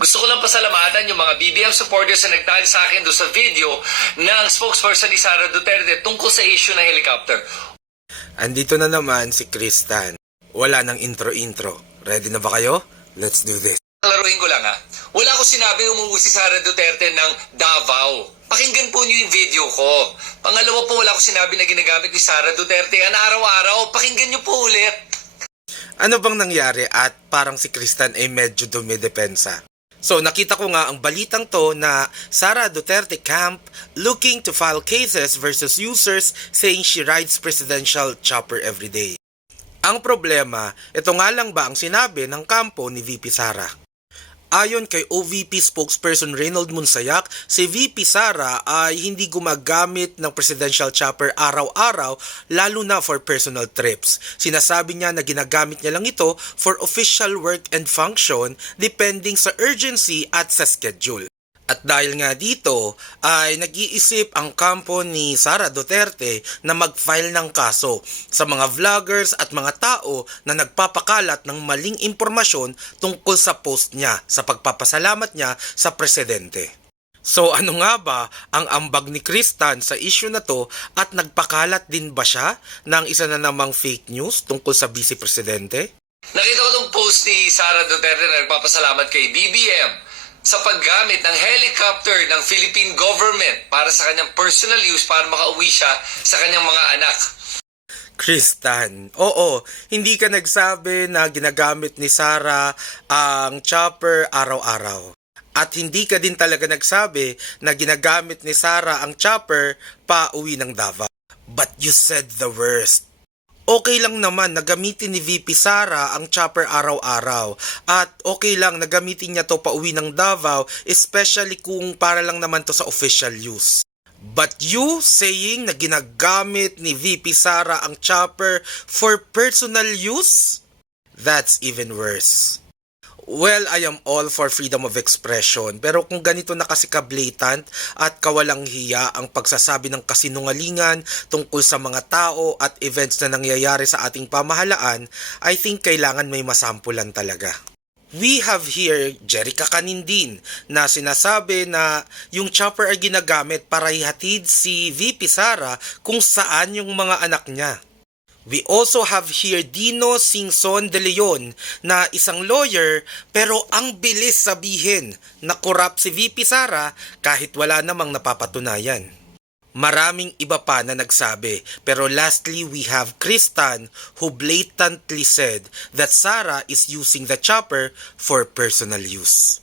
Gusto ko lang pasalamatan yung mga BBM supporters na nagtag sa akin doon sa video ng spokesperson ni Sara Duterte tungkol sa issue ng helicopter. Andito na naman si Kristan. Wala nang intro-intro. Ready na ba kayo? Let's do this. Laruin ko lang ha. Wala ko sinabi umuwi si Sara Duterte ng Davao. Pakinggan po niyo yung video ko. Pangalawa po, wala ko sinabi na ginagamit ni Sara Duterte yan araw-araw. Pakinggan niyo po ulit. Ano bang nangyari at parang si Kristan ay medyo dumidepensa? So nakita ko nga ang balitang to na Sara Duterte camp looking to file cases versus users saying she rides presidential chopper every day. Ang problema, ito nga lang ba ang sinabi ng kampo ni VP Sara? Ayon kay OVP spokesperson Reynold Monsayak, si VP Sara ay hindi gumagamit ng presidential chopper araw-araw lalo na for personal trips. Sinasabi niya na ginagamit niya lang ito for official work and function depending sa urgency at sa schedule. At dahil nga dito ay nag-iisip ang kampo ni Sara Duterte na mag-file ng kaso sa mga vloggers at mga tao na nagpapakalat ng maling impormasyon tungkol sa post niya sa pagpapasalamat niya sa presidente. So ano nga ba ang ambag ni Kristan sa issue na to at nagpakalat din ba siya ng isa na namang fake news tungkol sa vice presidente? Nakita ko tong post ni Sara Duterte na nagpapasalamat kay BBM sa paggamit ng helicopter ng Philippine government para sa kanyang personal use para makauwi siya sa kanyang mga anak. Kristan, oo, hindi ka nagsabi na ginagamit ni Sara ang chopper araw-araw. At hindi ka din talaga nagsabi na ginagamit ni Sara ang chopper pa uwi ng Davao. But you said the worst. Okay lang naman na gamitin ni VP Sara ang chopper araw-araw at okay lang na gamitin niya to pauwi ng Davao especially kung para lang naman to sa official use. But you saying na ginagamit ni VP Sara ang chopper for personal use? That's even worse. Well, I am all for freedom of expression pero kung ganito na kasi ka-blatant at kawalang hiya ang pagsasabi ng kasinungalingan tungkol sa mga tao at events na nangyayari sa ating pamahalaan, I think kailangan may masampulan talaga. We have here Jerica Canindin na sinasabi na yung chopper ay ginagamit para ihatid si VP Sara kung saan yung mga anak niya. We also have here Dino Singson de Leon na isang lawyer pero ang bilis sabihin na corrupt si VP Sara kahit wala namang napapatunayan. Maraming iba pa na nagsabi pero lastly we have Kristan who blatantly said that Sara is using the chopper for personal use.